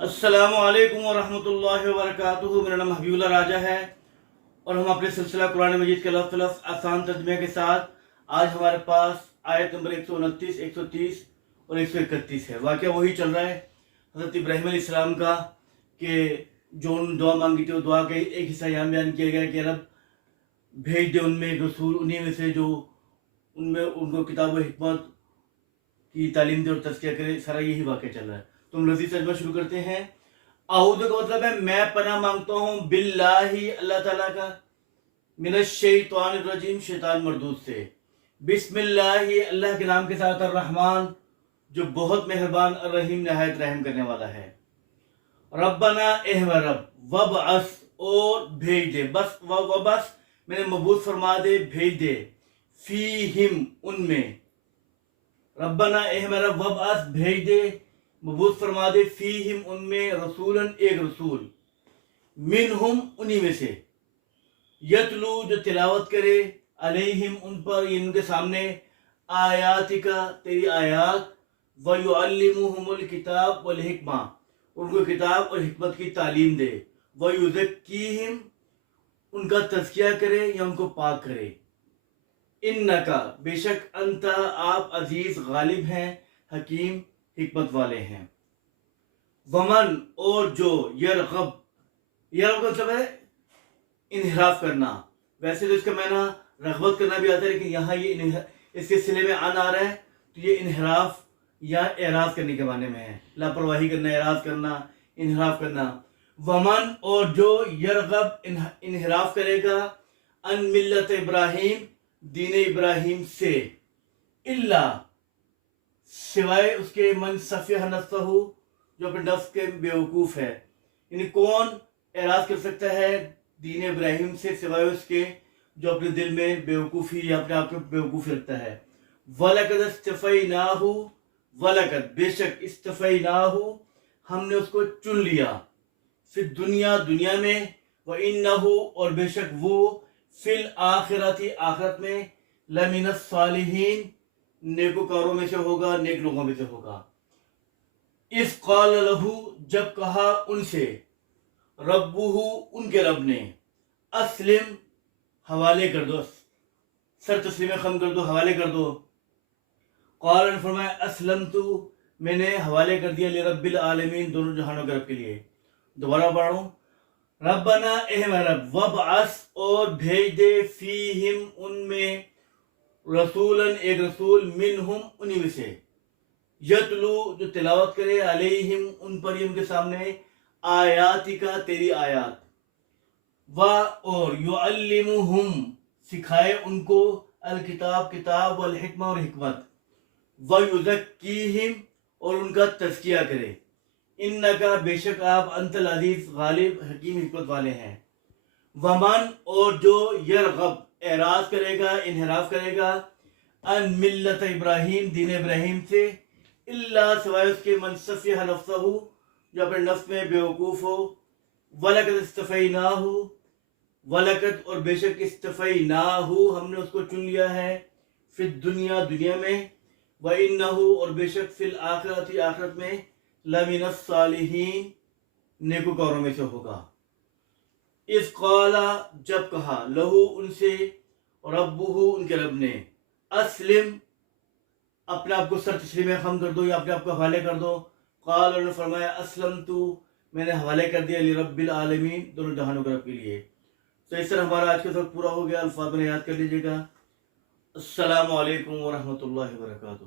السلام علیکم ورحمۃ اللہ وبرکاتہ۔ میرا نام حبیب اللہ راجہ ہے اور ہم اپنے سلسلہ قرآن مجید کے لفظ لفظ آسان ترجمے کے ساتھ آج ہمارے پاس آیت نمبر 129، 130 اور 131 ہے۔ واقعہ وہی چل رہا ہے حضرت ابراہیم علیہ السلام کا کہ جو ان دعا مانگی تھی، وہ دعا کا ایک حصہ یہاں بیان کیا گیا کہ رب بھیج دے ان میں ایک رسول، انہی میں سے جو ان کو کتاب و حکمت کی تعلیم دے اور تزکیہ کرے۔ سارا یہی واقعہ چل رہا ہے۔ تو ہم لذیذ ترجمہ شروع کرتے ہیں۔ اعوذ کا مطلب ہے میں پناہ مانگتا ہوں، باللہ اللہ تعالیٰ کا، من الشیطان الرجیم شیطان مردود سے، بسم اللہ اللہ کے نام کے ساتھ، الرحمن جو بہت مہربان، الرحیم نہایت رحم کرنے والا ہے۔ ربنا اے ہمارا رب، وبعث اور بھیج دے، بس وبعث میں نے مبعوث فرما دے، بھیج دے، فیہم ان میں، ربنا اے ہمارا رب، وبعث بھیج دے، مبعوث فرما دے، فیہم ان میں، رسولاً ایک رسول، منہم انہی میں سے، یتلو جو تلاوت کرے، علیہم ان پر، یہ ان کے سامنے، آیاتکا تیری آیات، ویعلمہم الکتاب والحکمہ ان کو کتاب اور حکمت کی تعلیم دے، ویزکیہم ان کا تزکیہ کرے یا ان کو پاک کرے، انکا بے شک انتا آپ عزیز غالب ہیں، حکیم حکمت والے ہیں۔ ومن اور جو، یرغب کا مطلب ہے انحراف کرنا، ویسے تو اس کا معنی رغبت کرنا بھی آتا ہے، لیکن یہاں یہ اس کے صلے میں آ رہا ہے تو یہ انحراف یا اعراض کرنے کے معنی میں ہے، لاپرواہی کرنا، اعراض کرنا، انحراف کرنا۔ ومن اور جو، یرغب انحراف کرے گا، ان ملت ابراہیم دین ابراہیم سے، اللہ سوائے اس کے، من صفیہ نفسہ جو اپنے نفس کے بیوقوف ہے، یعنی کون اعراض کر سکتا ہے دین ابراہیم سے سوائے اس کے جو اپنے دل میں بیوقوفی یا اپنے آپ کو بیوقوف رکھتا ہے۔ وَلَقَدْ اسْتَفَيْنَاهُ وَلَقَدْ بے شک، اسْتَفَيْنَاهُ ہم نے اس کو چن لیا، فی الدنیا دنیا میں، وَإِنَّهُ اور بے شک وہ، فی الآخرۃ آخرت میں، لَمِنَ الصَّالِحِينَ نیکوکاروں میں سے ہوگا، نیک لوگوں میں سے ہوگا۔ اذ قال لہو جب کہا ان سے، ربہ ان کے رب نے، اسلم حوالے کر دو، سر تسلیم خم کر دو، حوالے کر دو۔ قال نے فرمایا، اسلمت میں نے حوالے کر دیا، لرب العالمین دونوں جہانوں کے رب کے لیے۔ دوبارہ پڑھوں، ربنا اے ہمارا رب، وبعث اور بھیج دے، فیہم ان میں، رسولاً ایک رسول، منہم انہی میں سے، یتلو جو تلاوت کرے، علیہم ان پر، ان کے سامنے، آیاتکا تیری آیات، و اور، یعلمہم سکھائے ان کو، الکتاب کتاب، والحکمہ اور حکمت، ویزکیہم اور ان کا تزکیہ کرے، انکا بے شک آپ، انت العزیز غالب حکیم حکمت والے ہیں۔ ومن اور جو، یرغب اعراض کرے گا، انحراف کرے گا، ان ملت ابراہیم دین ابراہیم سے، اللہ سوائے اس کے، من صفیہ نفسہ جو اپنے نفس میں بیوقوف ہو، وَلَقَدْ اسْتَفَيْنَاهُ وَلَقَدْ اور بے شک، اسْتَفَيْنَاهُ ہم نے اس کو چن لیا ہے، فی الدنیا دنیا میں، وَإِنَّهُ اور بے شک، فی الآخرۃ آخرت میں، لَمِنَ الصَّالِحِينَ نیکوکاروں میں سے ہوگا۔ اذ قال جب کہا، لہو ان سے، ربہ ان کے رب نے، اسلم اپنے آپ کو سر تسلیم خم کر دو یا اپنے آپ کو حوالے کر دو۔ قال انہوں نے فرمایا، اسلمت میں نے حوالے کر دیا، لرب العالمین دونوں جہانوں کے رب کے لیے۔ تو اس طرح ہمارا آج کا وقت پورا ہو گیا، الفاظ میں یاد کر لیجیے گا۔ السلام علیکم ورحمۃ اللہ وبرکاتہ۔